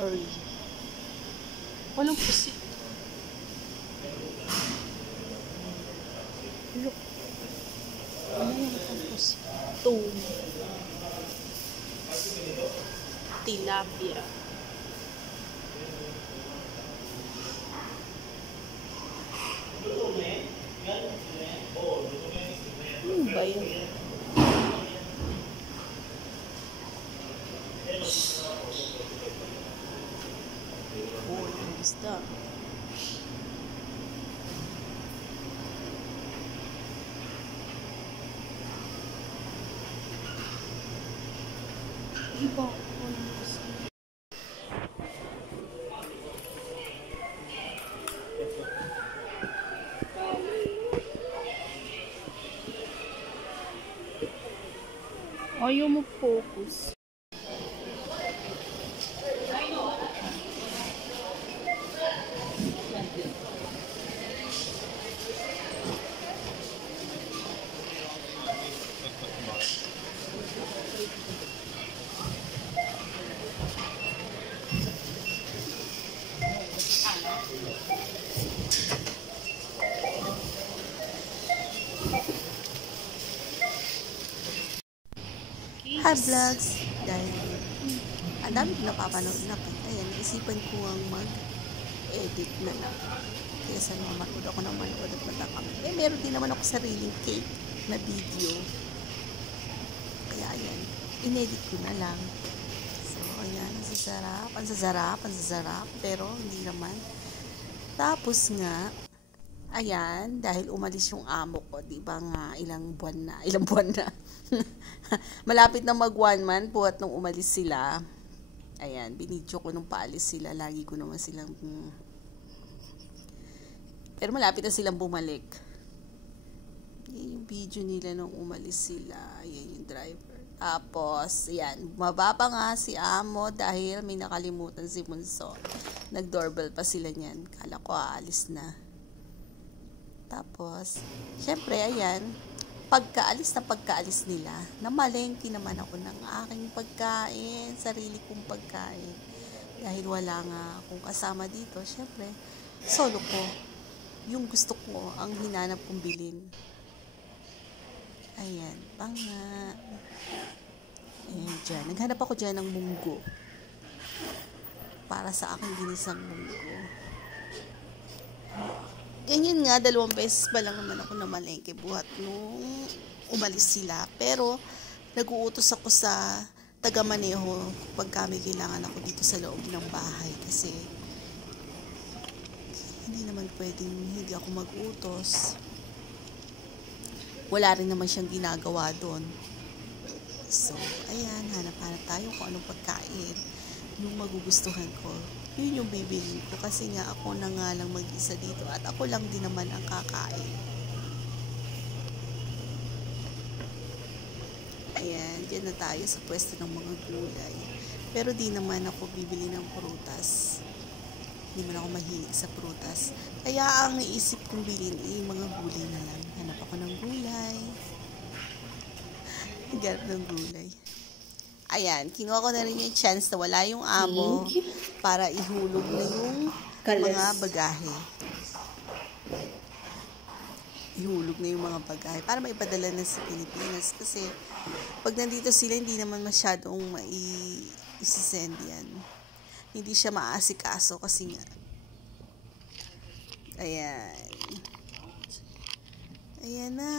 Hurry. Walang pusit. Look. Ano yung itong pusit? Tuna. Tilapia. Ano ba yun? Oh, yung isda. Iba ko ng isda. Ayaw mo focus. Hi vlogs! Dahil ang dami ko napapanood na pa. Ayan, isipan ko ang mag-edit na lang. Kaya sa mga manood ako ng manood at matakamit. Eh, meron din naman ako sariling cake na video. Kaya ayan, inedit ko na lang. So, ayan, ang sasarap. Pero, hindi naman. Tapos nga, ayan, dahil umalis yung amo ko, di ba nga, ilang buwan na. Malapit na mag 1 month po at nung umalis sila, ayan, binidyo ko nung paalis sila, lagi ko naman silang, pero malapit na silang bumalik. Yan yung video nila nung umalis sila, ayan yung driver. Tapos, ayan, bumaba pa nga si amo dahil may nakalimutan si Bunso. Nag-doorbell pa sila niyan, kala ko aalis na. Tapos, syempre, ayan, pagkaalis nila, namalengke naman ako ng aking pagkain, sarili kong pagkain. Dahil wala nga akong kasama dito, syempre, solo ko. Yung gusto ko, ang hinanap kong bilhin. Ayan, panga. Ayan, dyan. Naghanap ako dyan ng munggo. Para sa aking ginisang munggo. Ganyan nga, 2 beses pa lang naman ako namalengke buhat nung umalis sila. Pero, nag-uutos ako sa taga-maneho pag kami kailangan ako dito sa loob ng bahay. Kasi, hindi naman pwedeng hindi ako mag-utos. Wala rin naman siyang ginagawa doon. So, ayan, hanap-hanap tayo kung anong pagkain yung magugustuhan ko. Yun yung bibilin ko kasi nga ako na nga lang mag-isa dito at ako lang din naman ang kakain. Ayan, dyan na tayo sa pwesto ng mga gulay. Pero di naman ako bibili ng prutas. Hindi man ako mahilig sa prutas. Kaya ang iisip kong bilhin ay mga gulay na lang. Hanap ako ng gulay. Hanap ng gulay. Ayan, kinuha ko na rin yung chance na wala yung amo para ihulog na yung mga bagahe. Ihulog na yung mga bagahe para maipadala na sa Pilipinas. Kasi pag nandito sila, hindi naman masyadong maisisend yan. Hindi siya maasikaso kasi nga. Ayan. Ayan na.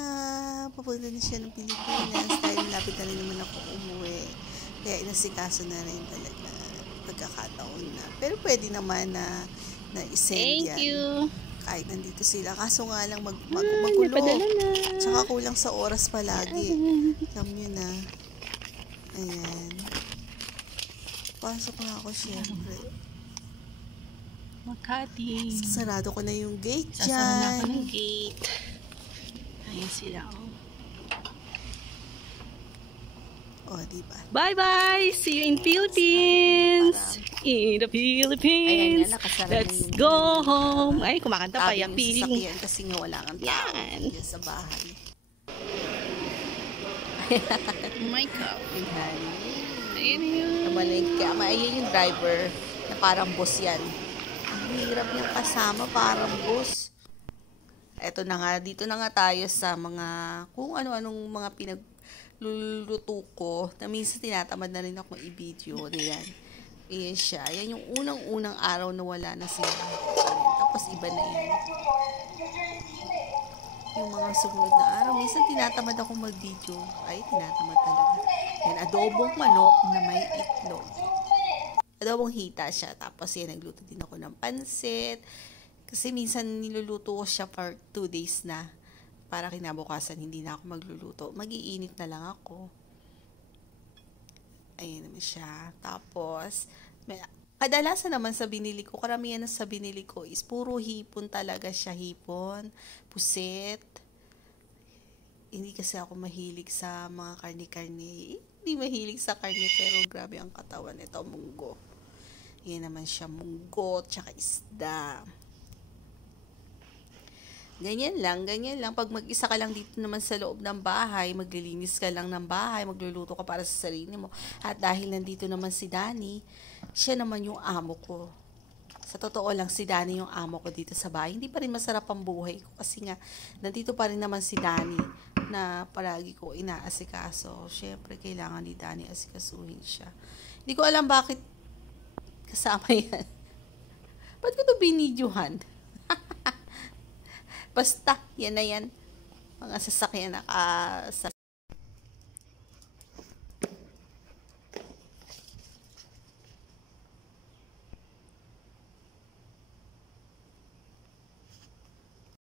Papunta na siya ng Pilipinas dahil malapit na rin naman ako umuwi. Kaya inasikaso na rin talaga pagkakataon na. Pero pwede naman na i-send yan. Thank you. Kahit nandito sila. Kaso nga lang magulo. Tsaka kulang sa oras palagi. Alam nyo na. Ayan. Pasok na ako syempre. Makati. Sarado ko na yung gate dyan. Sasara na ako ng gate. Ayan sila. O, diba? Bye-bye! See you in Philippines! In the Philippines! Ayan, nakasara Let's na go home! Ay, kumakanta pa yung feeling. Kasi nga wala kang tao Yan. sa bahay. Oh my God. Ayan. Ayan yun. Namalengke. Ayan yung driver na parang boss yan. Ang hirap niyang kasama, parang boss. Eto na nga, dito na nga tayo sa mga, kung ano-anong mga pinagluluto ko, na minsan tinatamad na rin ako i-video. Ayan. Ayan siya. Yan yung unang-unang araw na wala na sila. Ayan. Tapos iba na yan. Yung mga sumunod na araw, minsan tinatamad ako mag-video. Ay, tinatamad talaga. Yan, adobong manok na may itlog. Adobong hita siya. Tapos yan, nagluto din ako ng pansit. Kasi minsan niluluto ko siya for 2 days na. Para kinabukasan, hindi na ako magluluto. Mag-iinit na lang ako. Ayan naman siya. Tapos, kadalasan naman sa binili ko, karamihan na sa binili ko is puro hipon talaga siya. Hipon, puset. Hindi kasi ako mahilig sa mga karne-karne. Hindi mahilig sa karne, pero grabe ang katawan nito, munggo. Yan naman siya, munggo, tsaka isda. Ganyan lang. Pag mag-isa ka lang dito naman sa loob ng bahay, maglilinis ka lang ng bahay, magluluto ka para sa sarili mo. At dahil nandito naman si Danny, siya naman yung amo ko. Sa totoo lang, si Danny yung amo ko dito sa bahay. Hindi pa rin masarap ang buhay ko kasi nga, nandito pa rin naman si Danny na palagi ko inaasikaso. Siyempre, kailangan ni Danny asikasuhin siya. Hindi ko alam bakit kasama yan. Ba't ko ito binidyohan? Basta, yan na yan. Mga sasakyan na sa